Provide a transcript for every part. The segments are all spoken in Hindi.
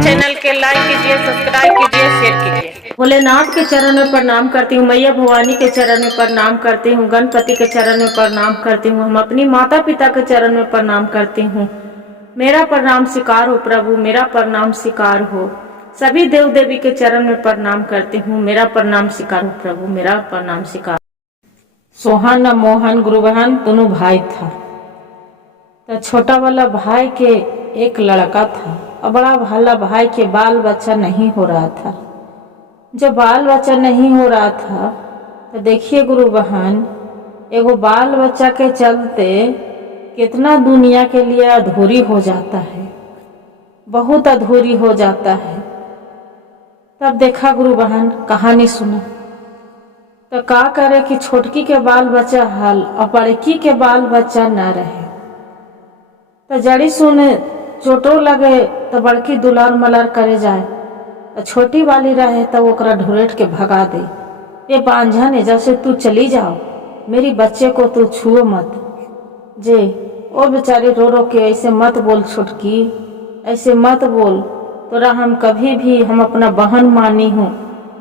चैनल के लाइक कीजिए, सब्सक्राइब कीजिए, शेयर कीजिए। भोलेनाथ के चरण में प्रणाम करती हूँ, मैया भवानी के चरण में प्रणाम करती हूँ, गणपति के चरण में प्रणाम करती हूँ, हम अपनी माता पिता के चरण में प्रणाम करती हूँ। मेरा प्रणाम स्वीकार हो प्रभु, मेरा प्रणाम स्वीकार हो। सभी देव देवी के चरण में प्रणाम करती हूँ, मेरा प्रणाम स्वीकार हो प्रभु, मेरा प्रणाम स्वीकार। सोहन और मोहन गुरु बहन दोनों भाई था। तो छोटा वाला भाई के एक लड़का था और बड़ा वाला भाई के बाल बच्चा नहीं हो रहा था। जब बाल बच्चा नहीं हो रहा था तो देखिए गुरु बहन, एगो बाल बच्चा के चलते कितना दुनिया के लिए अधूरी हो जाता है, बहुत अधूरी हो जाता है। तब देखा गुरु बहन, कहानी सुना तो का करे कि छोटकी के बाल बच्चा हल और बड़की के बाल बच्चा न रहे। तो जड़ी सुने चोटो लगे तो बड़की दुलार मलार करे जाए, तो छोटी वाली रहे तो ओकरा ढूरेट के भगा दे। ये बांझन है, जैसे तू चली जाओ, मेरी बच्चे को तू छुओ मत। जे ओ बेचारे रो रो के, ऐसे मत बोल छोटकी, ऐसे मत बोल, तोरा हम कभी भी हम अपना बहन मानी हूँ,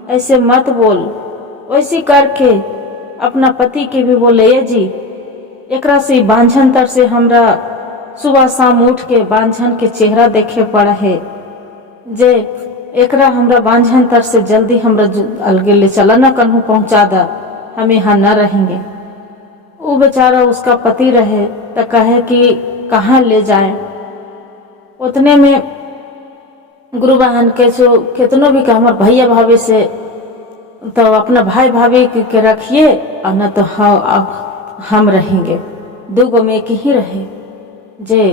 ऐसे मत बोल। वैसी करके अपना पति के भी बोले, ये जी एकरा से बांझन तर से हमरा सुबह शाम उठ के बांझन के चेहरा देखे पड़ा है, जे एकरा हमरा बांझन तर से जल्दी हमरा अलगे ले चला न कन्हू पहुंचा दा, हम यहाँ न रहेंगे। वो बेचारा उसका पति रहे तो कहे कि कहाँ ले जाए। उतने में गुरु बहन के जो कितनों भी हमारे भैया भाभी से तो अपना भाई भाभी के रखिए और न तो हम रहेंगे, दो में एक ही रहे, जे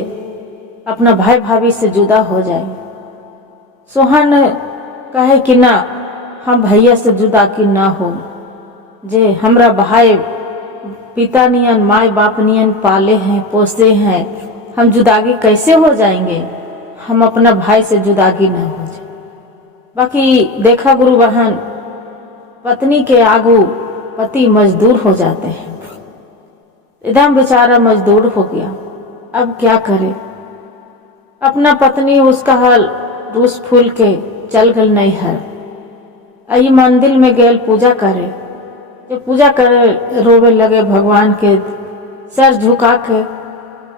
अपना भाई भाभी से जुदा हो जाए। सोहन कहे कि ना, हम भैया से जुदा की ना हो, जे हमरा भाई पिता नियन माए बाप नियन पाले हैं पोसे हैं, हम जुदागी कैसे हो जाएंगे, हम अपना भाई से जुदागी ना हो जाए। बाकी देखा गुरु बहन, पत्नी के आगू पति मजदूर हो जाते हैं। एकदम बेचारा मजदूर हो गया, अब क्या करे। अपना पत्नी उसका हाल रूस फूल के चल गल नहीं है। आई मंदिर में गए पूजा करे, जब पूजा करे रोवे लगे भगवान के, सर झुका के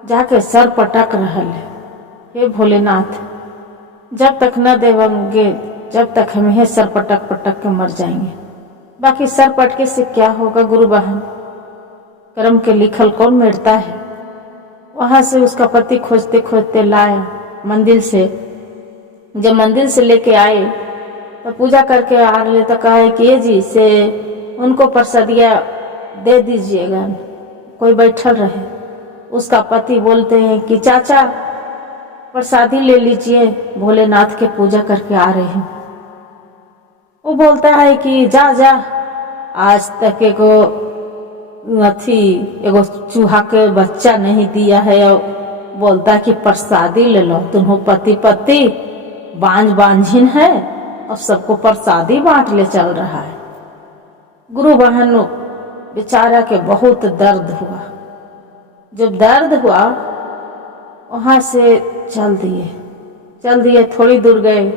जाके सर पटक रहल है, हे भोलेनाथ जब तक न देवंगे जब तक हम यह सर पटक पटक के मर जाएंगे। बाकी सर पटके से क्या होगा गुरु बहन, कर्म के लिखल कौन मिटता है। वहां से उसका पति खोजते खोजते लाए मंदिर से। जब मंदिर से लेके आए तो पूजा करके आ रहे तो कहे कि ये जी से उनको प्रसादिया दे दीजिएगा। कोई बैठल रहे, उसका पति बोलते हैं कि चाचा प्रसादी ले लीजिए, भोलेनाथ के पूजा करके आ रहे हैं। वो बोलता है कि जा जा, आज तक एगो चूहा के बच्चा नहीं दिया है, और बोलता कि प्रसादी ले लो। तुम पति पति बांझ बांझिन है और सबको प्रसादी बांट ले चल रहा है। गुरु बहन बेचारा के बहुत दर्द हुआ। जब दर्द हुआ वहां से चल दिए थोड़ी दूर गए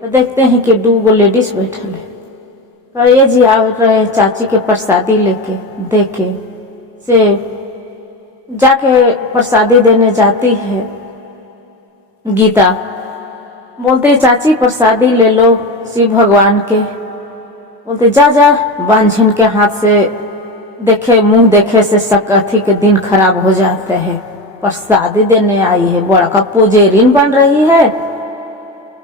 तो देखते हैं कि 2 लेडीज बैठल है। पर ये जी आ रहे चाची के प्रसादी लेके, देके से जाके प्रसादी देने जाती है। गीता बोलते चाची प्रसादी ले लो शिव भगवान के। बोलते जा जा, बांझिन के हाथ से देखे मुंह देखे से सकथी के दिन खराब हो जाते हैं। प्रसादी देने आई है, बड़ा पुजेरिन बन रही है।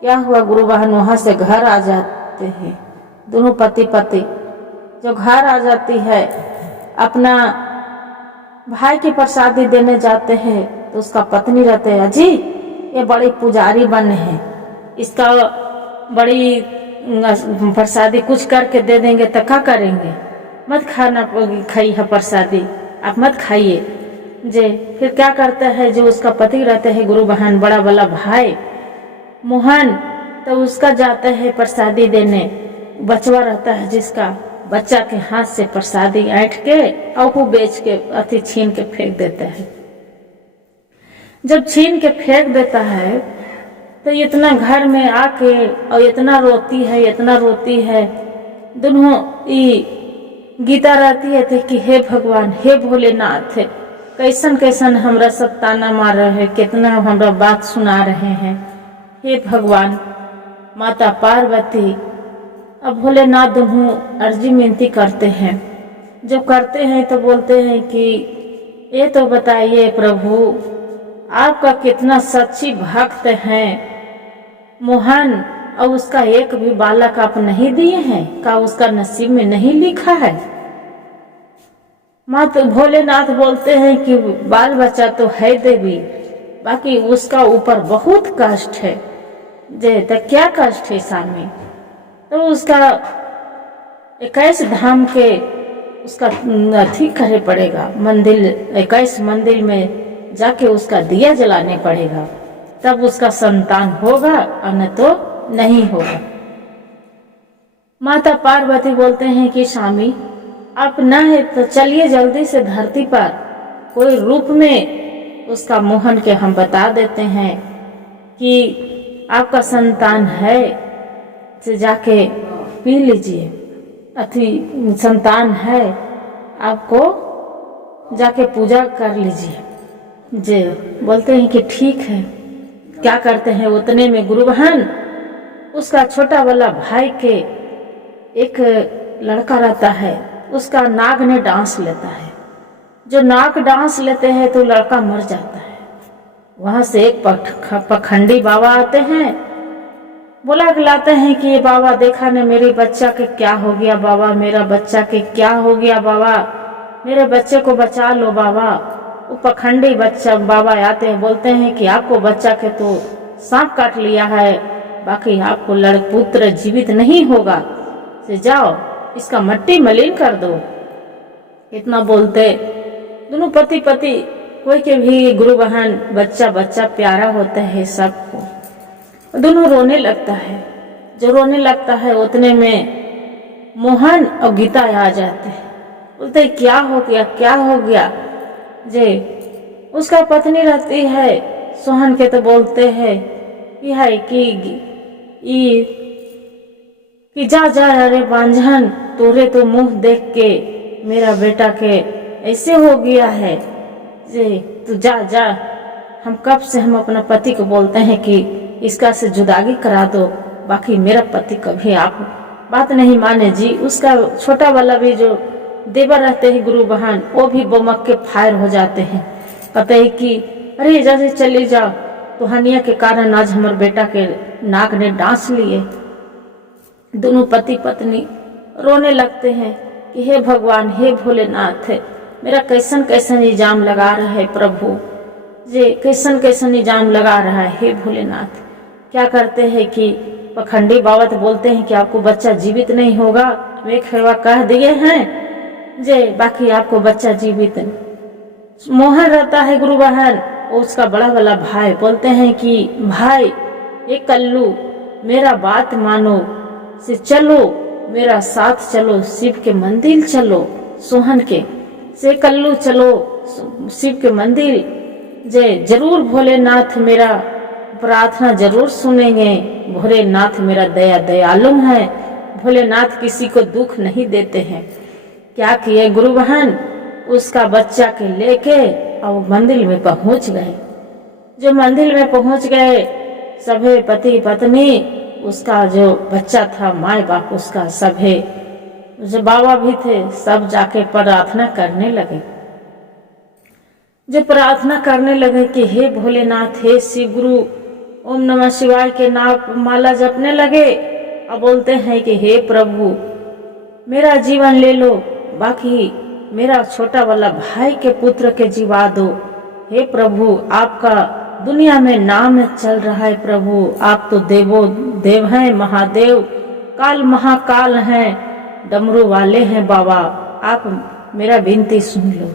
क्या हुआ गुरु बहन, वहां से घर आ जाते हैं दोनों पति पति। जो घर आ जाती है अपना भाई की प्रसादी देने जाते हैं तो उसका पत्नी रहते है, अजी ये बड़ी पुजारी बने हैं, इसका बड़ी प्रसादी कुछ करके दे देंगे तो क्या करेंगे, मत खाना खाई है प्रसादी, आप मत खाइए। जे फिर क्या करता है, जो उसका पति रहते हैं गुरु बहन बड़ा वाला भाई मोहन, तो उसका जाता है प्रसादी देने। बचवा रहता है जिसका, बच्चा के हाथ से प्रसादी ऐंठ के और वो बेच के छीन के फेंक देता है। जब छीन के फेंक देता है तो इतना घर में आके और इतना रोती है। दोनों गीता रहती है थे कि हे भगवान, हे भोलेनाथ, कैसन कैसन हमरा सब ताना मार रहे हैं, कितना हमरा बात सुना रहे हैं। हे भगवान, माता पार्वती अब भोलेनाथ दोनों अर्जी विनती करते हैं। जब करते हैं तो बोलते हैं कि ये तो बताइए प्रभु, आपका कितना सच्ची भक्त है। मोहन और उसका एक भी बालक आप नहीं दिए हैं, का उसका नसीब में नहीं लिखा है? माता भोलेनाथ बोलते हैं कि बाल बच्चा तो है देवी, बाकी उसका ऊपर बहुत कष्ट है। जे तो क्या कष्ट है स्वामी? तो उसका 21 धाम के उसका अथी करे पड़ेगा, मंदिर 21 मंदिर में जाके उसका दिया जलाने पड़ेगा, तब उसका संतान होगा और न तो नहीं होगा। माता पार्वती बोलते हैं कि स्वामी आप न है तो चलिए जल्दी से धरती पर कोई रूप में उसका मोहन के हम बता देते हैं कि आपका संतान है, से जाके पी लीजिए, अथी संतान है, आपको जाके पूजा कर लीजिए। जे बोलते हैं कि ठीक है। क्या करते हैं, उतने में गुरु बहन उसका छोटा वाला भाई के एक लड़का रहता है, उसका नाग ने डांस लेता है। जो नाग डांस लेते हैं तो लड़का मर जाता है। वहां से एक पखंडी बाबा आते हैं, बुला लाते हैं कि ये बाबा देखा ना मेरे बच्चा के क्या हो गया बाबा, मेरा बच्चा के क्या हो गया बाबा, मेरे बच्चे को बचा लो बाबा। वो पखंडी बच्चा बाबा आते हैं, बोलते हैं कि आपको बच्चा के तो सांप काट लिया है, बाकी आपको पुत्र जीवित नहीं होगा, से जाओ इसका मट्टी मलिन कर दो। इतना बोलते दोनों पति पति, कोई के भी गुरु बहन बच्चा बच्चा प्यारा होता है सबको। दोनों रोने लगता है। जो रोने लगता है उतने में मोहन और गीता आ जाते हैं। बोलते क्या हो गया, क्या हो गया? जे उसका पत्नी रहती है सोहन के, तो बोलते हैं कि जा जा अरे बांझन, तोरे तो मुंह देख के मेरा बेटा के ऐसे हो गया है, जे तू जा जा। हम कब से हम अपना पति को बोलते हैं कि इसका से जुदागी करा दो, बाकी मेरा पति कभी आप बात नहीं माने जी। उसका छोटा वाला भी जो देवर रहते हैं गुरु बहन, वो भी बमक के फायर हो जाते हैं। कहते हैं कि अरे जैसे चली जाओ, तो हनिया के कारण आज हमारे बेटा के नाक ने डांस लिए। दोनों पति पत्नी रोने लगते हैं कि हे भगवान, हे भोलेनाथ, मेरा कैसन कैसन इल्जाम लगा रहा है प्रभु, जे कैसन कैसन इल्जाम लगा रहा है हे भोलेनाथ। क्या करते हैं कि पखंडी बाबा तो बोलते हैं कि आपको बच्चा जीवित नहीं होगा, वे खेवा कह दिए हैं जे, बाकी आपको बच्चा जीवित नहीं। मोहन रहता है गुरु बहन, उसका बड़ा वाला भाई, बोलते हैं कि भाई ये कल्लू मेरा बात मानो, से चलो मेरा साथ चलो, शिव के मंदिर चलो। सोहन के से कल्लू चलो शिव के मंदिर, जे जरूर भोलेनाथ मेरा प्रार्थना जरूर सुनेंगे। भोलेनाथ मेरा दयालु है, भोलेनाथ किसी को दुख नहीं देते हैं। क्या किए गुरु बहन, उसका बच्चा के लेके और मंदिर में पहुंच गए। जो मंदिर में पहुंच गए, सभी पति पत्नी, उसका जो बच्चा था माए बाप उसका, सभी जो बाबा भी थे, सब जाके प्रार्थना करने लगे। जो प्रार्थना करने लगे कि हे भोलेनाथ, हे शिव गुरु, ओम नमः शिवाय के नाम माला जपने लगे और बोलते हैं कि हे प्रभु मेरा जीवन ले लो, बाकी मेरा छोटा वाला भाई के पुत्र के जीवा दो। हे प्रभु आपका दुनिया में नाम चल रहा है प्रभु, आप तो देवो देव हैं, महादेव, काल महाकाल हैं, डमरू वाले हैं बाबा, आप मेरा विनती सुन लो।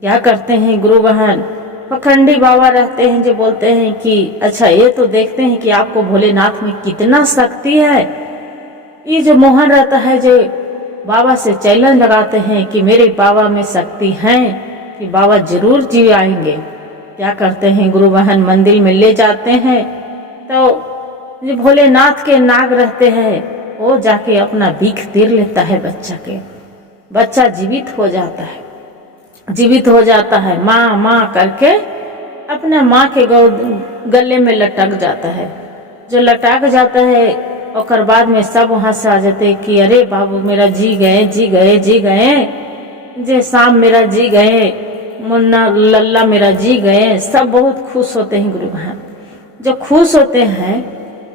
क्या करते हैं गुरु बहन, पखंडी बाबा रहते हैं जो बोलते हैं कि अच्छा ये तो देखते हैं कि आपको भोलेनाथ में कितना शक्ति है। ये जो मोहन रहता है जो बाबा से चैलेंज लगाते हैं कि मेरे बाबा में शक्ति है, कि बाबा जरूर जी आएंगे। क्या करते हैं गुरु बहन, मंदिर में ले जाते हैं तो जो भोलेनाथ के नाग रहते हैं वो जाके अपना भीख तीर लेता है बच्चा के। बच्चा जीवित हो जाता है, जीवित हो जाता है, माँ माँ करके अपना माँ के गले में लटक जाता है। जो लटक जाता है और बाद में सब वहां से आ जाते कि अरे बाबू मेरा जी गए जी गए जी गए, जे शाम मेरा जी गए, मुन्ना लल्ला मेरा जी गए। सब बहुत खुश होते हैं गुरु बहन। जो खुश होते हैं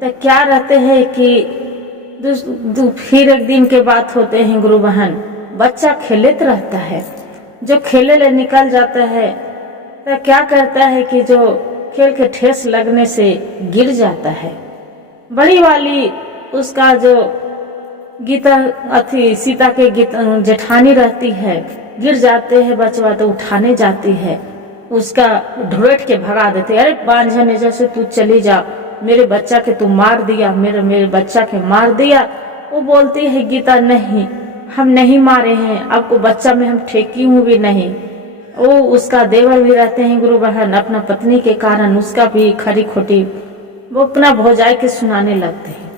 तो क्या रहते हैं कि फिर एक दिन के बात होते हैं गुरु बहन, बच्चा खेलत रहता है। जो खेले ले निकल जाता है तो क्या करता है कि जो खेल के ठेस लगने से गिर जाता है। बड़ी वाली उसका जो गीता अथी सीता के जेठानी रहती है, गिर जाते हैं बचवा तो उठाने जाती है, उसका ढूंढ के भगा देते, अरे बांझने जैसे तू चली जा, मेरे बच्चा के तू मार दिया, मेरे बच्चा के मार दिया। वो बोलती है गीता नहीं, हम नहीं मारे हैं, आपको बच्चा में हम ठेकी हूँ भी नहीं। वो उसका देवर भी रहते हैं गुरु बहन, अपना पत्नी के कारण उसका भी खरी खोटी वो अपना भौजाई के सुनाने लगते हैं।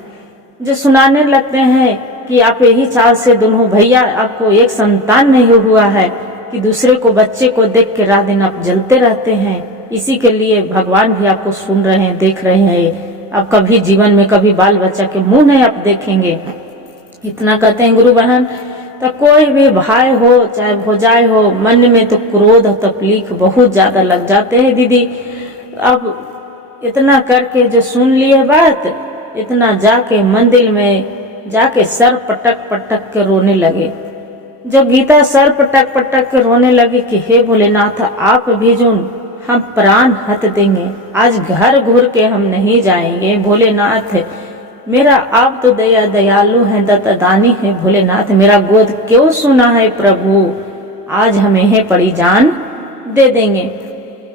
जो सुनाने लगते हैं कि आप यही चाल से दोनों भैया आपको एक संतान नहीं हुआ है कि दूसरे को बच्चे को देख के रात दिन आप जलते रहते हैं, इसी के लिए भगवान भी आपको सुन रहे हैं, देख रहे हैं। आप कभी जीवन में कभी बाल बच्चा के मुंह नहीं आप देखेंगे। इतना कहते हैं गुरु बहन। तो कोई भी भाई हो चाहे भौजाई हो, मन में तो क्रोध तकलीफ बहुत ज्यादा लग जाते हैं दीदी। अब इतना करके जो सुन लिए बात, इतना जाके मंदिर में जाके सर पटक पटक के रोने लगे। जो गीता सर पटक पटक के रोने लगी कि हे भोलेनाथ आप भी जो हम प्राण हत देंगे, आज घर घूर के हम नहीं जाएंगे। भोलेनाथ मेरा आप तो दयालु हैं, दत्तदानी है भोलेनाथ, मेरा गोद क्यों सुना है प्रभु, आज हमें है पड़ी जान दे देंगे।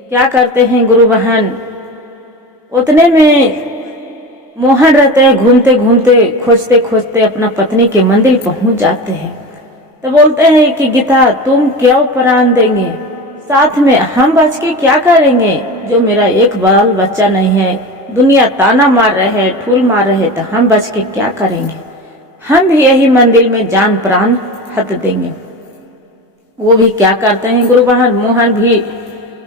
क्या करते हैं गुरु बहन, उतने में मोहन रहते हैं, घूमते घूमते खोजते खोजते अपना पत्नी के मंदिर पहुंच जाते हैं। तो बोलते हैं कि गीता तुम क्यों प्राण देंगे, साथ में हम बच के क्या करेंगे, जो मेरा एक बाल बच्चा नहीं है, दुनिया ताना मार रहे है, ठूल मार रहे, तो हम बच के क्या करेंगे, हम भी यही मंदिर में जान प्राण हत देंगे। वो भी क्या करते हैं गुरु बहन, मोहन भी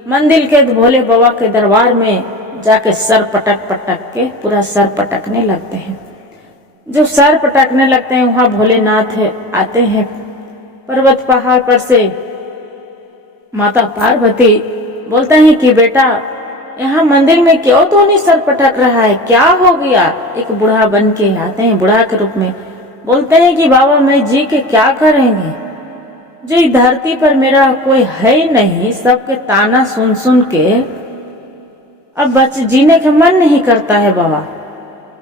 मंदिर के भोले बाबा के दरबार में जाके सर पटक पटक के पूरा सर पटकने लगते हैं। जो सर पटकने लगते हैं वहां भोलेनाथ आते हैं पर्वत पहाड़ पर से। माता पार्वती बोलते हैं कि बेटा यहाँ मंदिर में क्यों तो नहीं सर पटक रहा है, क्या हो गया। एक बूढ़ा बन के आते हैं, बूढ़ा के रूप में बोलते हैं कि बाबा मैं जी के क्या करेंगे, जो इस धरती पर मेरा कोई है ही नहीं, सबके ताना सुन सुन के अब जीने का मन नहीं करता है बाबा।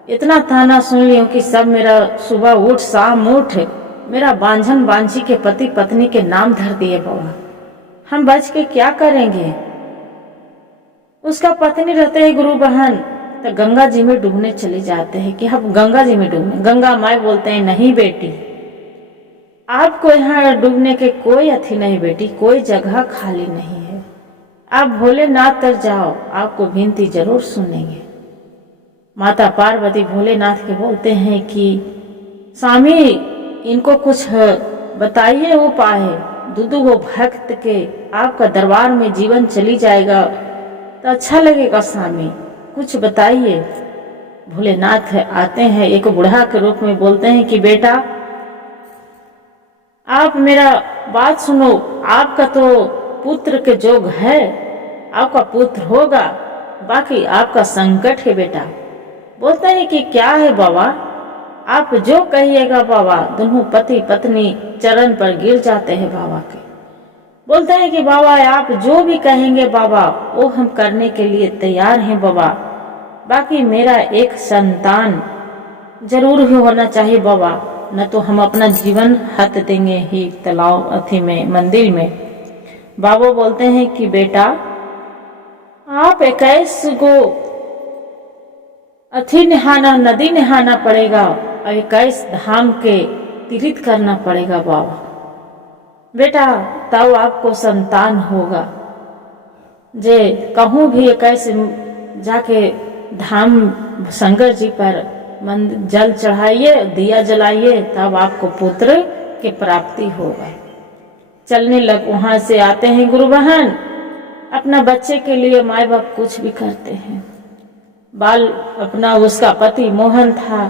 इतना ताना सुन लियो कि सब मेरा सुबह उठ शाम उठ मेरा बांझन बांझी के पति पत्नी के नाम धर दिए बाबा, हम बच के क्या करेंगे। उसका पत्नी रहते हैं गुरु बहन तो गंगा जी में डूबने चले जाते हैं कि हम गंगा जी में डूबने। गंगा माई बोलते हैं नहीं बेटी, आपको यहाँ डूबने के कोई अथी नहीं बेटी, कोई जगह खाली नहीं है, आप भोलेनाथ तर जाओ, आपको विनती जरूर सुनेंगे। माता पार्वती भोलेनाथ के बोलते हैं कि स्वामी इनको कुछ बताइए उपाय, दूधू वो भक्त के आपका दरबार में जीवन चली जाएगा तो अच्छा लगेगा, स्वामी कुछ बताइए। भोलेनाथ आते हैं एक बूढ़ा के रूप में, बोलते हैं कि बेटा आप मेरा बात सुनो, आपका तो पुत्र के जोग है, आपका पुत्र होगा, बाकी आपका संकट है बेटा। बोलते हैं कि क्या है बाबा, आप जो कहिएगा बाबा। दोनों पति पत्नी चरण पर गिर जाते हैं बाबा के, बोलते हैं कि बाबा आप जो भी कहेंगे बाबा वो हम करने के लिए तैयार हैं बाबा, बाकी मेरा एक संतान जरूर ही होना चाहिए बाबा, न तो हम अपना जीवन हत देंगे ही तालाब अथी में मंदिर में। बाबा बोलते हैं कि बेटा आप 21 गो अथी नहाना, नदी नहाना पड़ेगा और 21 धाम के तीर्थ करना पड़ेगा बाबा बेटा, तब आपको संतान होगा। जे कहूँ भी कैसे जाके धाम शंकर जी पर जल चढ़ाइए, दिया जलाइए, तब आपको पुत्र की प्राप्ति होगा। चलने लग वहां से आते हैं गुरु बहन, अपना बच्चे के लिए माए बाप कुछ भी करते हैं। बाल अपना उसका पति मोहन था,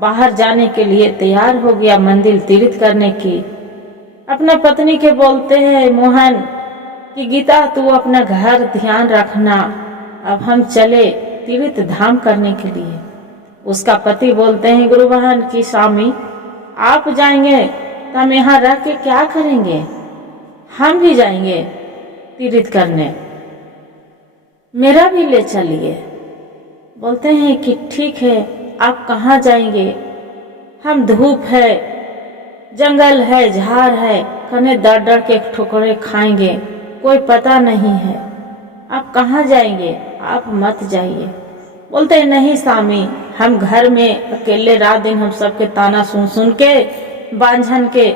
बाहर जाने के लिए तैयार हो गया मंदिर तीर्थ करने की। अपना पत्नी के बोलते हैं मोहन कि गीता तू अपना घर ध्यान रखना, अब हम चले तीर्थ धाम करने के लिए। उसका पति बोलते हैं गुरु बहन कि स्वामी आप जाएंगे तो हम यहाँ रह के क्या करेंगे, हम भी जाएंगे तीर्थ करने, मेरा भी ले चलिए। बोलते हैं कि ठीक है, आप कहाँ जाएंगे, हम धूप है, जंगल है, झाड़ है, कने डर डर के ठोकरे खाएंगे, कोई पता नहीं है, आप कहाँ जाएंगे, आप मत जाइए। बोलते हैं नहीं स्वामी, हम घर में अकेले रात दिन हम सबके ताना सुन सुन के, बांझन के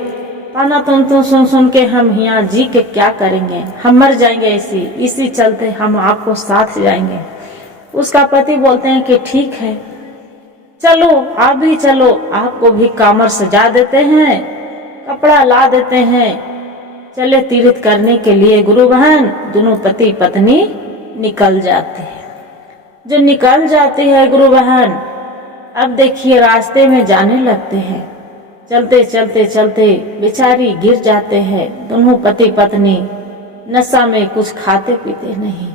ताना तुम सुन सुन के हम यहाँ जी के क्या करेंगे, हम मर जाएंगे इसी चलते हम आपको साथ जाएंगे। उसका पति बोलते हैं कि ठीक है, चलो आप भी चलो, आपको भी कामर सजा देते हैं, कपड़ा ला देते हैं, चले तीर्थ करने के लिए। गुरु बहन दोनों पति पत्नी निकल जाते हैं। जो निकल जाती है गुरु बहन, अब देखिए रास्ते में जाने लगते हैं, चलते चलते चलते बेचारी गिर जाते हैं। दोनों पति पत्नी नशा में कुछ खाते पीते नहीं,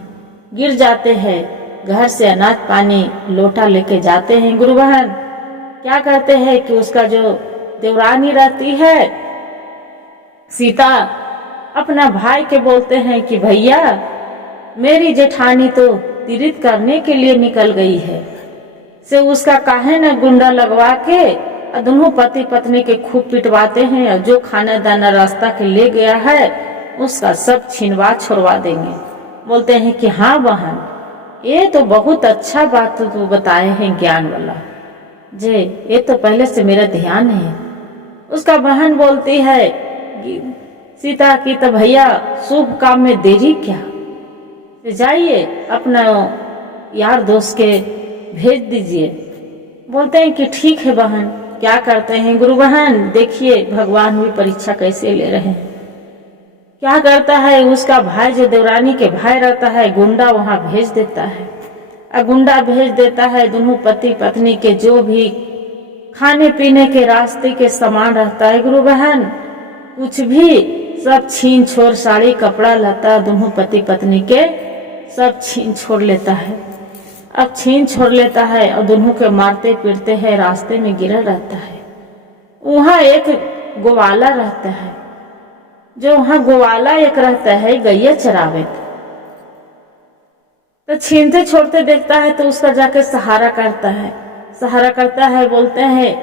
गिर जाते हैं। घर से अनाज पानी लोटा लेके जाते हैं। गुरु बहन क्या करते हैं कि उसका जो देवरानी रहती है सीता, अपना भाई के बोलते हैं कि भैया मेरी जेठानी तो तीर्थ करने के लिए निकल गई है, से उसका काहे न गुंडा लगवा के दोनों पति पत्नी के खूब पिटवाते हैं, और जो खाना दाना रास्ता के ले गया है उसका सब छिनवा छोड़वा देंगे। बोलते हैं कि हाँ बहन, ये तो बहुत अच्छा बात तो बताए हैं ज्ञान वाला जे, ये तो पहले से मेरा ध्यान है। उसका बहन बोलती है सीता की तो भैया शुभ काम में देरी क्या, जाइए अपना यार दोस्त के भेज दीजिए। बोलते हैं कि ठीक है बहन। क्या करते हैं गुरु बहन, देखिए भगवान भी परीक्षा कैसे ले रहे हैं। क्या करता है उसका भाई जो देवरानी के भाई रहता है, गुंडा वहां भेज देता है, और गुंडा भेज देता है दोनों पति पत्नी के जो भी खाने पीने के रास्ते के सामान रहता है गुरु बहन, कुछ भी सब छीन छोड़, साड़ी कपड़ा लता दोनों पति पत्नी के सब छीन छोड़ लेता है। अब छीन छोड़ लेता है और दोनों के मारते पीटते हैं, रास्ते में गिरा रहता है। वहां एक ग्वाला रहता है, जो वहां ग्वाला एक रहता है गैया चरावे, तो छीनते छोड़ते देखता है तो उसका जाके सहारा करता है, सहारा करता है। बोलते हैं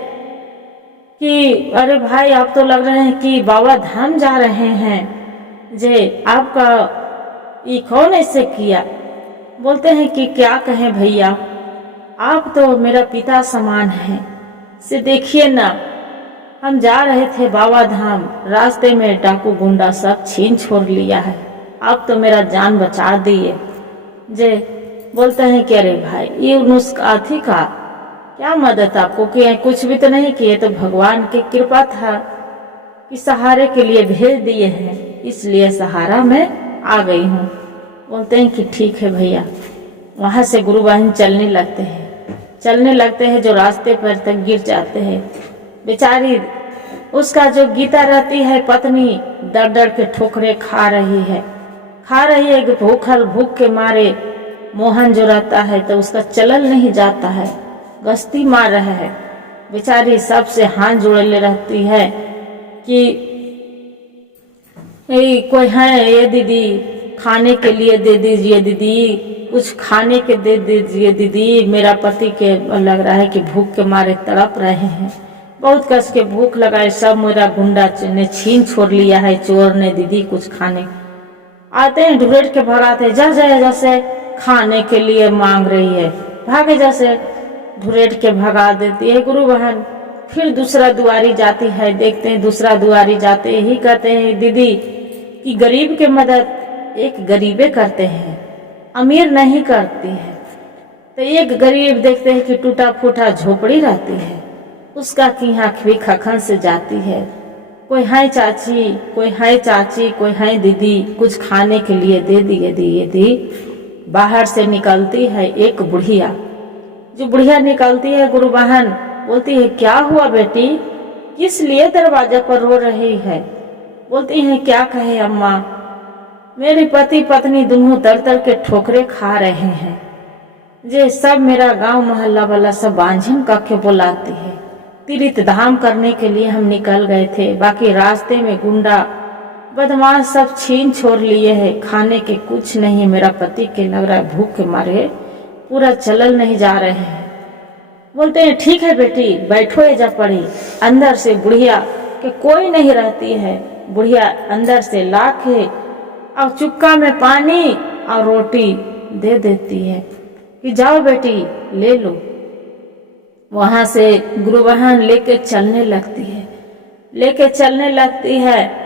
कि अरे भाई आप तो लग रहे हैं कि बाबा धाम जा रहे हैं जे, आपका ये कौन ऐसे किया। बोलते हैं कि क्या कहें भैया, आप तो मेरा पिता समान हैं, से देखिए ना हम जा रहे थे बाबा धाम, रास्ते में डाकू गुंडा सब छीन छोड़ लिया है, आप तो मेरा जान बचा दिए जे। बोलते हैं कि अरे भाई ये नुस्खा थी का क्या मदद आपको किए, कुछ भी तो नहीं किए, तो भगवान की कृपा था कि सहारे के लिए भेज दिए हैं, इसलिए सहारा में आ गई हूँ। बोलते हैं कि ठीक है भैया। वहां से गुरु बहन चलने लगते हैं, जो रास्ते पर तक गिर जाते हैं। बेचारी उसका जो गीता रहती है पत्नी डर डर के ठोकरे खा रही है भूख के मारे। मोहन जो रहता है तो उसका चलल नहीं जाता है, गश्ती मार रहा है। बेचारी सबसे हाथ जोड़े रहती है कि कोई है ये दीदी खाने के लिए दे दीजिए, दीदी कुछ खाने के दे दीजिए दीदी, मेरा पति के लग रहा है कि भूख के मारे तड़प रहे हैं, बहुत कस के भूख लगाए, सब मेरा गुंडा ने छीन छोड़ लिया है, चोर ने दीदी कुछ खाने। आते हैं ढूंढ के भगाते, जैसे खाने के लिए मांग रही है, भागे जैसे ढूंढ के भगा देती है गुरु बहन। फिर दूसरा दुआरी जाती है, देखते हैं दूसरा दुआरी जाते ही कहते हैं दीदी कि गरीब के मदद एक गरीबे करते हैं, अमीर नहीं करती है। तो एक गरीब देखते हैं कि टूटा फूटा झोपड़ी रहती है, उसका की आँख भी खखन से जाती है। कोई है चाची, कोई है चाची, कोई है दीदी, कुछ खाने के लिए दे दी। बाहर से निकलती है एक बुढ़िया। जो बुढ़िया निकलती है गुरु बहन बोलती है, क्या हुआ बेटी, किस लिए दरवाजा पर रो रही है? बोलती है, क्या कहे अम्मा, मेरे पति पत्नी दोनों तर के ठोकरे खा रहे हैं। जे सब मेरा गांव मोहल्ला वाला सब बांझिन करके बुलाती है। तीर्थ धाम करने के लिए हम निकल गए थे, बाकी रास्ते में गुंडा बदमाश सब छीन छोड़ लिए हैं, खाने के कुछ नहीं। मेरा पति के लग रहा है भूख के मारे पूरा चलल नहीं जा रहे हैं। बोलते हैं, ठीक है बेटी बैठो एजा पड़ी। अंदर से बुढ़िया के कोई नहीं रहती है, बुढ़िया अंदर से ला के और चुक्का में पानी और रोटी दे देती है कि जाओ बेटी ले लो। वहां से गुरु बहन लेके चलने लगती है।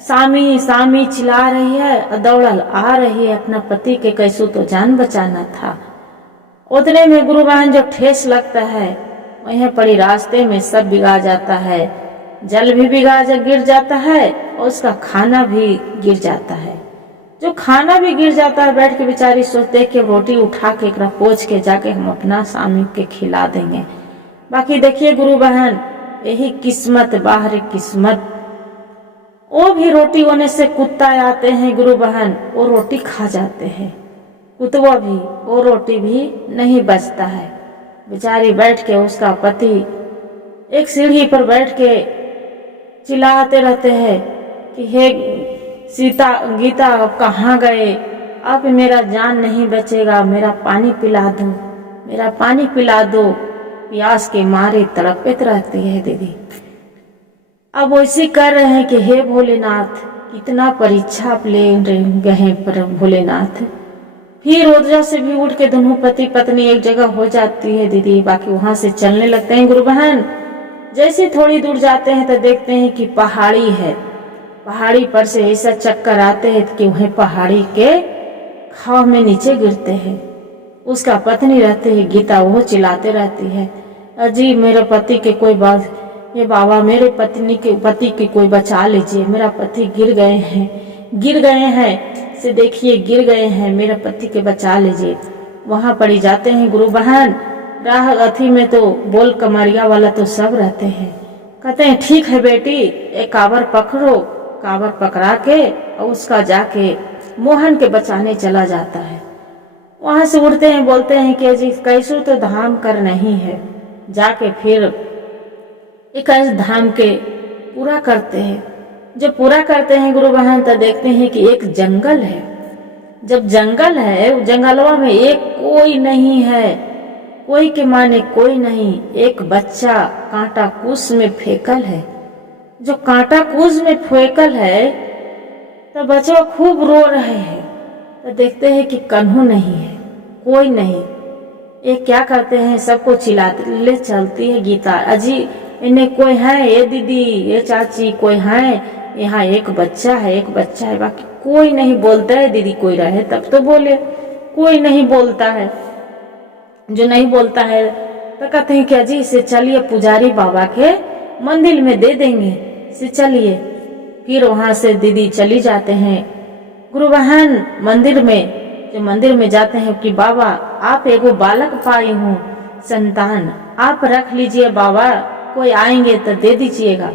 सामी सामी चिल्ला रही है और दौड़ल आ रही है, अपना पति के कैसू तो जान बचाना था। उतने में गुरु बहन जब ठेस लगता है, वहीं पड़ी रास्ते में सब बिगा जाता है, जल भी गिर जाता है और उसका खाना भी गिर जाता है। जो खाना भी गिर जाता है, बैठ के बेचारी सोचते कि रोटी उठा के एकरा पोंछ के जाके हम अपना स्वामी के खिला देंगे। बाकी देखिए गुरु बहन, यही किस्मत बाहर किस्मत। वो भी रोटी होने से कुत्ता आते हैं गुरु बहन, वो रोटी खा जाते हैं। कुतवा भी वो रोटी भी नहीं बचता है। बेचारी बैठ के उसका पति एक सीढ़ी पर बैठ के चिल्लाते रहते हैं कि हे सीता गीता अब कहाँ गए, अब मेरा जान नहीं बचेगा, मेरा पानी पिला दो। प्यास के मारे तड़पत रहती है दीदी। अब वैसे कर रहे हैं कि हे भोलेनाथ, कितना परीक्षा आप ले गए पर भोलेनाथ। फिर रोजा से भी उठ के दोनों पति पत्नी एक जगह हो जाती है दीदी। बाकी वहां से चलने लगते हैं गुरु बहन। जैसे थोड़ी दूर जाते हैं तो देखते हैं कि पहाड़ी है। पहाड़ी पर से ऐसा चक्कर आते हैं कि वह पहाड़ी के खाव में नीचे गिरते हैं। उसका पत्नी रहती है गीता, वो चिल्लाते रहती है, अजी मेरे पति के कोई बात, ये बाबा मेरे पति के कोई बचा लीजिए, मेरा पति गिर गए हैं से देखिए गिर गए हैं, मेरा पति के बचा लीजिए। वहां पड़ी जाते हैं गुरु बहन। राह अथी में तो बोल कमरिया वाला तो सब रहते हैं। कहते हैं, ठीक है बेटी, एक कावर पकड़ो। कावर पकड़ा के और उसका जाके मोहन के बचाने चला जाता है। वहां से उड़ते हैं, बोलते हैं कि अजी कैसू तो धाम कर नहीं है। जाके फिर 21 धाम के पूरा करते हैं। जब पूरा करते हैं गुरु बहन तो देखते हैं कि एक जंगल है। जब जंगल है, जंगलवा में एक कोई नहीं है, कोई के माने कोई नहीं। एक बच्चा कांटा कूस में फेंकल है। जो कांटा कूस में फेंकल है तो बच्चा खूब रो रहे हैं। तो देखते हैं कि कन्हू नहीं है, कोई नहीं। ये क्या करते हैं, सबको चिल्लाते ले चलती है गीता, अजी इन्हें कोई है, ये दीदी ये चाची कोई है, यहाँ एक बच्चा है। बाकी कोई नहीं बोलता है। दीदी कोई रहे तब तो बोले, कोई नहीं बोलता है। जो नहीं बोलता है तो कहते हैं कि अजी इसे चलिए पुजारी बाबा के मंदिर में दे देंगे, इसे चलिए। फिर वहां से दीदी चली जाते हैं गुरु बहन मंदिर में। जो मंदिर में जाते हैं कि बाबा आप एगो बालक पाई हूँ संतान, आप रख लीजिए बाबा, कोई आएंगे तो दे दीजिएगा।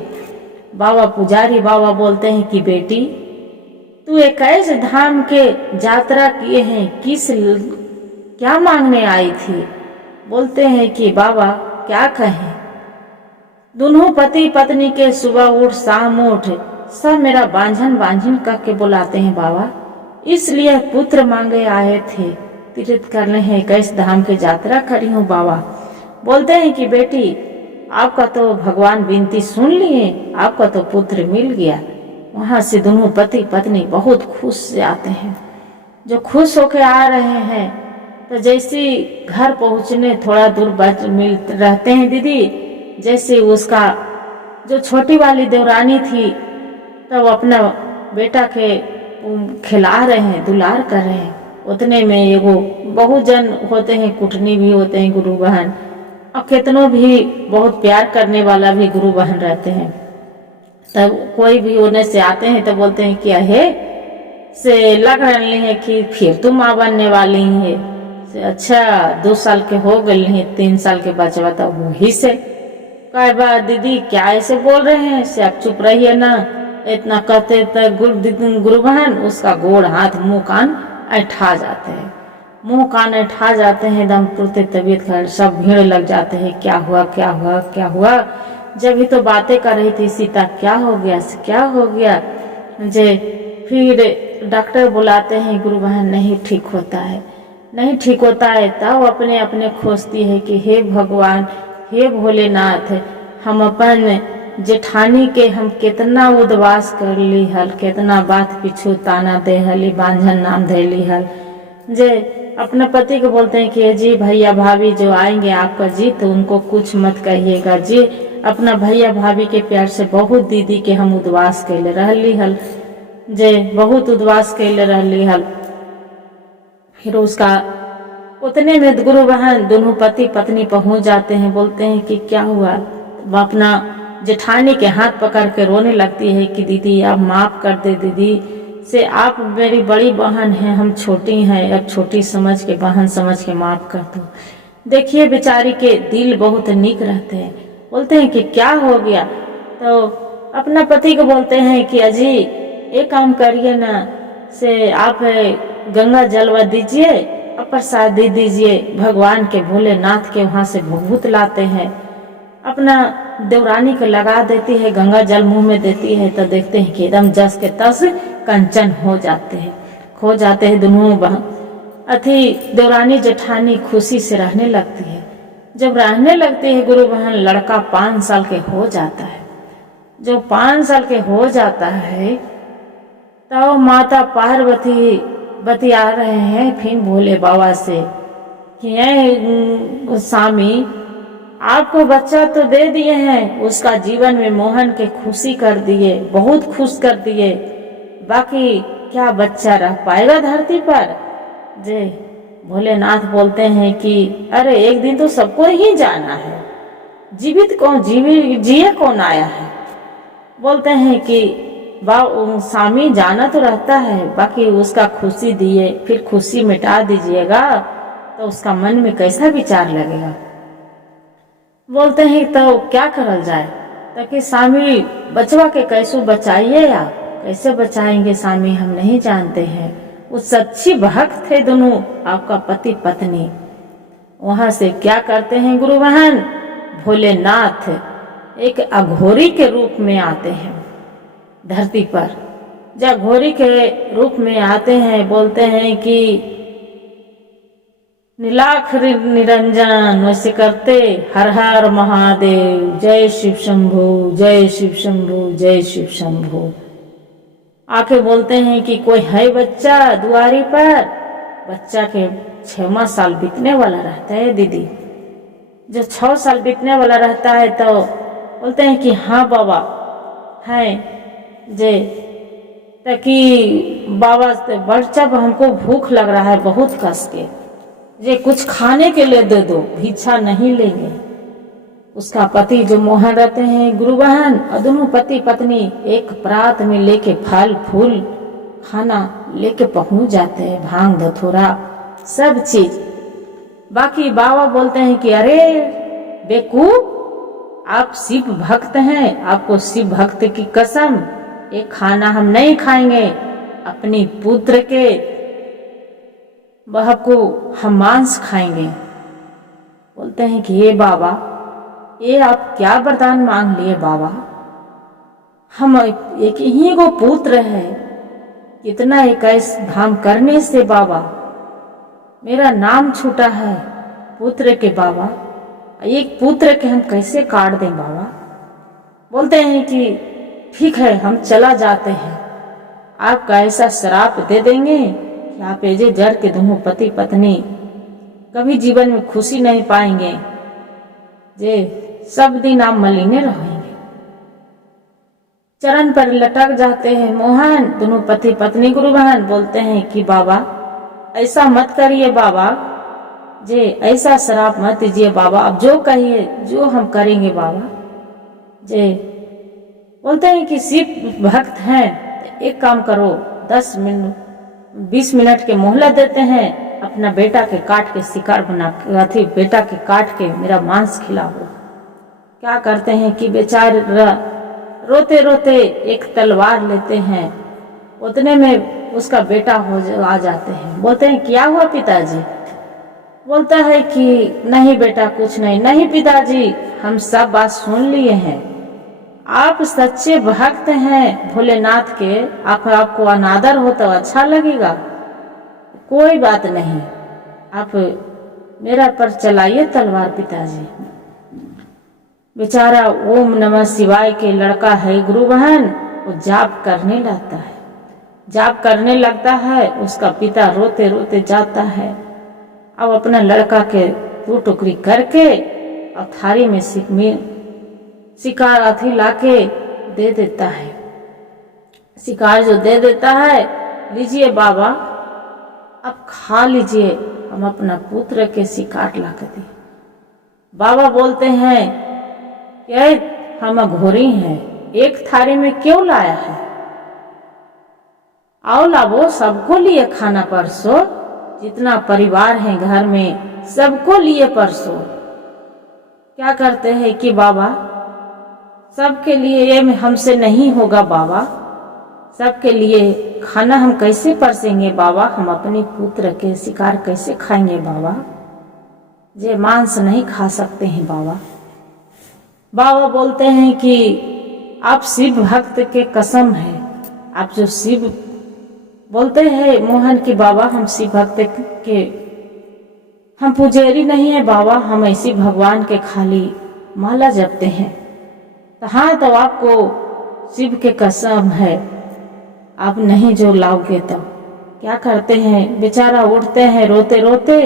बाबा पुजारी बाबा बोलते हैं कि बेटी तू 21 धाम के यात्रा किए हैं, क्या मांगने आई थी? बोलते हैं कि बाबा क्या कहें, दोनों पति पत्नी के सुबह उठ शाम उठ सब मेरा बांझन करके बुलाते हैं बाबा, इसलिए पुत्र मांगे आए थे, तीर्थ करने हैं 21 धाम की यात्रा करी हूँ बाबा। बोलते हैं कि बेटी आपका तो भगवान विनती सुन लिए, आपका तो पुत्र मिल गया। वहां से दोनों पति पत्नी बहुत खुश से आते हैं। जो खुश होके आ रहे हैं तो जैसे घर पहुंचने थोड़ा दूर रहते हैं दीदी, जैसे उसका जो छोटी वाली देवरानी थी तब अपना बेटा के खिला रहे हैं, दुलार कर रहे हैं, उतने में एगो बहुत जन होते हैं, कुटनी भी होते हैं गुरु बहन, और कितनों भी बहुत प्यार करने वाला भी गुरु बहन रहते हैं। तब कोई भी उन्हें से आते हैं तो बोलते हैं क्या है से लग रही है कि फिर तुम माँ बनने वाली है से, अच्छा 2 साल के हो गए हैं, 3 साल के बचवा तो वही से कई बार दीदी क्या ऐसे बोल रहे हैं से, आप चुप रहिए ना, इतना कहते तो गुरु बहन उसका गोड़ हाथ मुंह कान ऐठा जाते हैं, मुंह कान ऐठा जाते हैं, एकदम तुरते तबीयत खराब, सब भीड़ लग जाते हैं, क्या हुआ क्या हुआ क्या हुआ। जब ही तो बातें कर रही थी सीता, क्या हो गया क्या हो गया जे, फिर डॉक्टर बुलाते हैं, गुरु बहन नहीं ठीक होता है, नहीं ठीक होता है। तब अपने अपने खोजती है कि हे भगवान, हे भोलेनाथ, हम अपन जेठानी के हम कितना उद्वास कर ली हल, कितना बात पीछू ताना दे हली, बांझन नाम दे ली हल। जे अपने पति को बोलते हैं कि जी भैया भाभी जो आएंगे आपका जी, तो उनको कुछ मत कहिएगा जी, अपना भैया भाभी के प्यार से बहुत दीदी के हम उद्वास कैले रहली हल, जे बहुत उद्वास कैले रहली हल। फिर उसका उतने में गुरु बहन दोनों पति पत्नी पहुंच जाते हैं, बोलते हैं कि क्या हुआ। वो अपना जेठानी के हाथ पकड़ के रोने लगती है कि दीदी आप माफ कर दे, दीदी से आप मेरी बड़ी बहन हैं, हम छोटी हैं, अब छोटी समझ के बहन समझ के माफ कर दो। देखिए बेचारी के दिल बहुत नीक रहते हैं, बोलते हैं कि क्या हो गया। तो अपना पति को बोलते हैं कि अजी एक काम करिए ना, से आप गंगा जलवा दीजिए और प्रसाद दे दीजिए, भगवान के भोलेनाथ के वहां से भभूत लाते हैं। अपना देवरानी को लगा देती है, गंगा जल मुंह में देती है, तो देखते हैं कि एकदम जस के तस कंचन हो जाते हैं, खो जाते हैं दोनों बहन। अथी देवरानी जेठानी खुशी से रहने लगती है। जब रहने लगती है गुरु बहन, लड़का 5 साल के हो जाता है। जब 5 साल के हो जाता है तो माता पार्वती बतिया रहे हैं फिर भोले बाबा से कि स्वामी आपको बच्चा तो दे दिए हैं, उसका जीवन में मोहन के खुशी कर दिए, बहुत खुश कर दिए, बाकी क्या बच्चा रह पाएगा धरती पर। जे भोलेनाथ बोलते हैं कि अरे एक दिन तो सबको ही जाना है, जीवित कौन जिए कौन आया है। बोलते हैं कि स्वामी जाना तो रहता है, बाकी उसका खुशी दिए, फिर खुशी मिटा दीजिएगा तो उसका मन में कैसा विचार लगेगा। बोलते हैं तो क्या करल जाए, ताकि स्वामी बचवा के कैसे बचाइए, आप कैसे बचाएंगे स्वामी हम नहीं जानते हैं। वो सच्ची भक्त थे दोनों, आपका पति पत्नी। वहां से क्या करते हैं गुरु बहन, भोलेनाथ एक अघोरी के रूप में आते हैं धरती पर। जब घोरी के रूप में आते हैं, बोलते हैं कि नीलाख निरंजन, वैसे करते हर हर महादेव, जय शिव शंभु, जय शिव शंभु, जय शिव शंभु। आके बोलते हैं कि कोई है बच्चा दुआरी पर। बच्चा के 6वां साल बीतने वाला रहता है दीदी। जब 6 साल बीतने वाला रहता है तो बोलते हैं कि हाँ बाबा है जे, ताकि बाबा बच्चा हमको भूख लग रहा है बहुत कस के, जे कुछ खाने के लिए दे दो, भिक्षा नहीं लेंगे। उसका पति जो मोहन रहते हैं गुरु बहन, और दोनों पति पत्नी एक परात में लेके फल फूल खाना लेके पहुंच जाते हैं, भांग धतूरा सब चीज। बाकी बाबा बोलते हैं कि अरे बेवकूफ, आप शिव भक्त हैं, आपको शिव भक्त की कसम ये खाना हम नहीं खाएंगे, अपनी पुत्र के वह को हम मांस खाएंगे। बोलते हैं कि ये बाबा, ये आप क्या वरदान मांग लिए बाबा, हम एक ही को पुत्र है, कितना एक ऐसा धाम करने से बाबा मेरा नाम छूटा है पुत्र के बाबा, एक पुत्र के हम कैसे काट दें बाबा। बोलते हैं कि ठीक है हम चला जाते हैं, आपका ऐसा श्राप दे देंगे कि आप एजे जर के दोनों पति पत्नी कभी जीवन में खुशी नहीं पाएंगे, जे सब दिन आप मलिने रहेंगे। चरण पर लटक जाते हैं मोहन। दोनों पति पत्नी गुरु बहन बोलते हैं कि बाबा ऐसा मत करिए बाबा जी, ऐसा शराब मत दीजिए बाबा, अब जो कहिए जो हम करेंगे बाबा जी। बोलते हैं कि शिव भक्त हैं तो एक काम करो, 10 मिनट 20 मिनट के मोहलत देते हैं, अपना बेटा के काट के शिकार बना के बेटा के काट के मेरा मांस खिलाओ। क्या करते हैं कि बेचारा रोते रोते एक तलवार लेते हैं, उतने में उसका बेटा आ जाते हैं। बोलते हैं क्या हुआ पिताजी? बोलता है कि नहीं बेटा कुछ नहीं। नहीं पिताजी हम सब बात सुन लिए हैं, आप सच्चे भक्त हैं भोलेनाथ के, आपको अनादर हो तो अच्छा लगेगा, कोई बात नहीं, आप मेरा पर चलाइए तलवार पिताजी। बेचारा ओम नमः शिवाय के लड़का है गुरु बहन, वो जाप करने लगता है। जाप करने लगता है, उसका पिता रोते रोते जाता है। अब अपना लड़का के 2 टुकड़ी करके और थारी में शिकार अथी लाके दे देता है। शिकार जो दे देता है, लीजिए बाबा अब खा लीजिए, हम अपना पुत्र के शिकार ला कर दिए। बाबा बोलते हैं कि हम घोरी हैं, एक थारी में क्यों लाया है? आओ लावो, सबको लिए खाना परसो, जितना परिवार है घर में सबको लिए परसो। क्या करते हैं कि बाबा सबके लिए ये हमसे नहीं होगा बाबा, सबके लिए खाना हम कैसे परसेंगे बाबा, हम अपने पुत्र के शिकार कैसे खाएंगे बाबा, जे मांस नहीं खा सकते हैं बाबा। बाबा बोलते हैं कि आप शिव भक्त के कसम है, आप जो शिव बोलते हैं मोहन की बाबा हम शिव भक्त के, हम पुजारी नहीं है बाबा, हम ऐसी भगवान के खाली माला जपते हैं। तो हाँ तो आपको शिव के कसम है, आप नहीं जो लाओगे तो। क्या करते हैं बेचारा उठते हैं रोते रोते,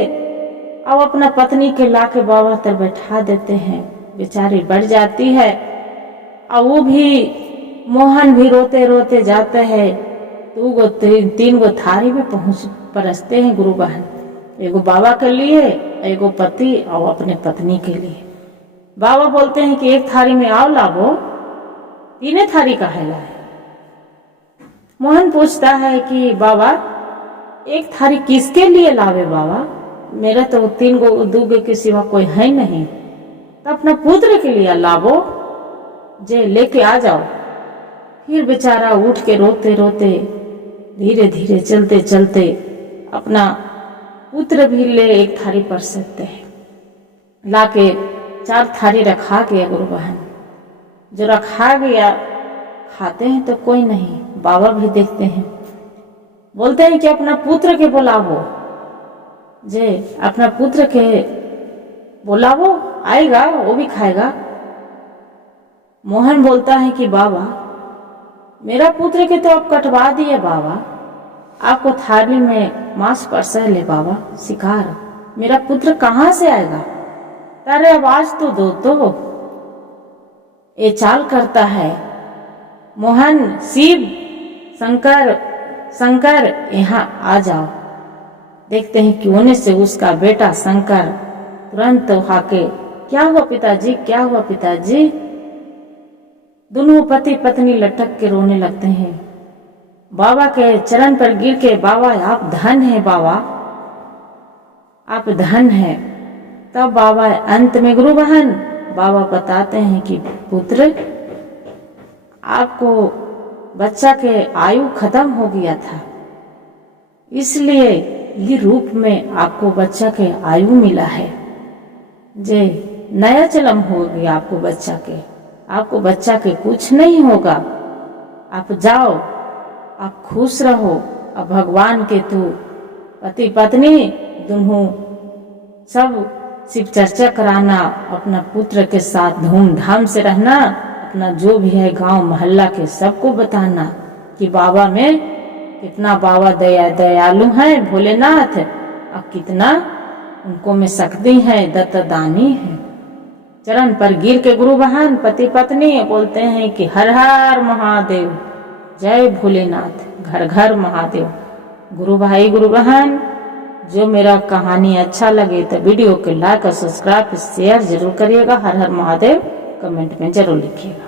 अब अपना पत्नी के लाके बाबा तर बैठा देते हैं। बेचारी बढ़ जाती है और वो भी मोहन भी रोते रोते जाते हैं। 2-3 गो थारी में पहुंच परसते हैं गुरु बहन, एगो बाबा के लिए, एगो पति और अपने पत्नी के लिए। बाबा बोलते हैं कि एक थारी में आओ लावो, 3 थारी का है लाए। मोहन पूछता है कि बाबा एक थारी किसके लिए लावे बाबा, मेरा तो 2 गो के सिवा कोई है नहीं, तो अपना पुत्र के लिए लावो, जे लेके आ जाओ। फिर बेचारा उठ के रोते रोते धीरे धीरे चलते चलते अपना पुत्र भी ले एक थारी पर सकते हैं, लाके 4 थारी रखा गया गुरु बहन। जो रखा गया खाते हैं तो कोई नहीं, बाबा भी देखते हैं, बोलते हैं कि अपना पुत्र के बुलावो, जे अपना पुत्र के बुलावो, आएगा वो भी खाएगा। मोहन बोलता है कि बाबा मेरा पुत्र के तो आप कटवा दिए बाबा, आपको थाली में मांस परसा ले बाबा शिकार, मेरा पुत्र कहाँ से आएगा, तारे आवाज तो दो तो। ये चाल करता है मोहन, शिव शंकर शंकर यहाँ आ जाओ। देखते हैं कि होने से उसका बेटा शंकर तुरंत हाके, क्या हुआ पिताजी, क्या हुआ पिताजी। दोनों पति पत्नी लटक के रोने लगते हैं। बाबा के चरण पर गिर के, बाबा आप धन है बाबा, आप धन है। तब बाबा अंत में गुरु बहन बाबा बताते हैं कि पुत्र आपको बच्चा के आयु खत्म हो गया था, इसलिए ये रूप में आपको बच्चा के आयु मिला है, जे नया जन्म हो गया आपको बच्चा के, आपको बच्चा के कुछ नहीं होगा, आप जाओ, आप खुश रहो। अब भगवान के तू पति पत्नी दोनों सब शिव चर्चा कराना, अपना पुत्र के साथ धूमधाम से रहना, अपना जो भी है गांव मोहल्ला के सबको बताना कि बाबा में कितना बाबा दयालु है भोलेनाथ, और कितना उनको में शक्ति है, दत्तदानी है। चरण पर गिर के गुरु बहन पति पत्नी बोलते हैं कि हर हर महादेव, जय भोलेनाथ, घर घर महादेव। गुरु भाई गुरु बहन, जो मेरा कहानी अच्छा लगे तो वीडियो को लाइक और सब्सक्राइब शेयर जरूर करिएगा। हर हर महादेव कमेंट में जरूर लिखिएगा।